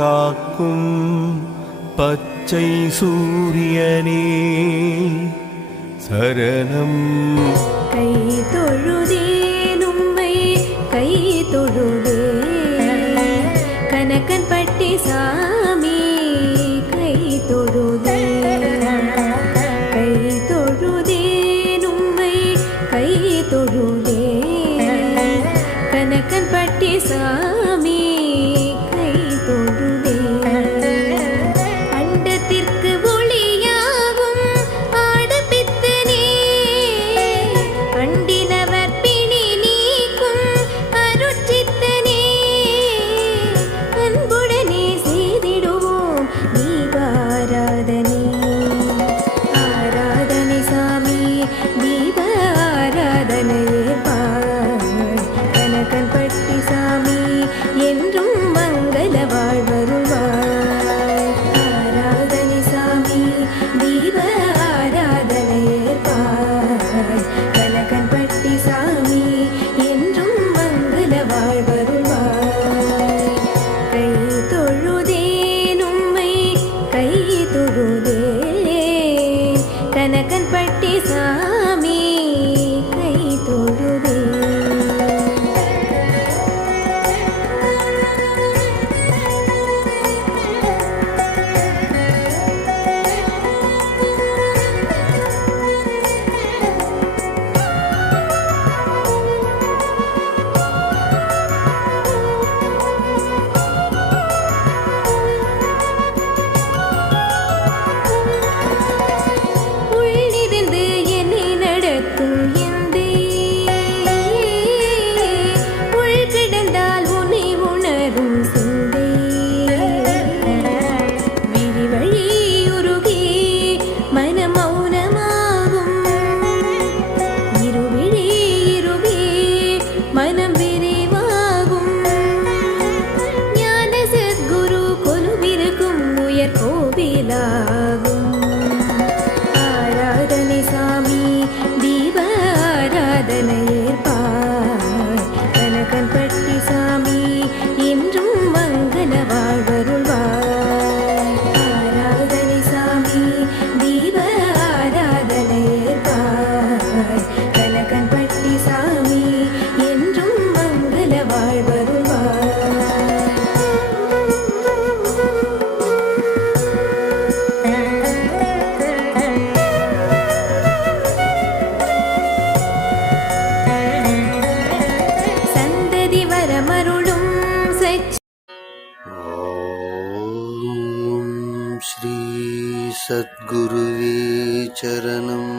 காக்கும் பச்சை சூரியனே சரணம். கை தொழுதேன் உம்மை கை தொழுதே. கனக்கன் பட்டி சாமி கை தொழுதே. கை தொழுதேன் உம்மை கை தொழுதே. கனக்கன் பட்டி சாமி என்றும் सद्गुरुवे चरणम्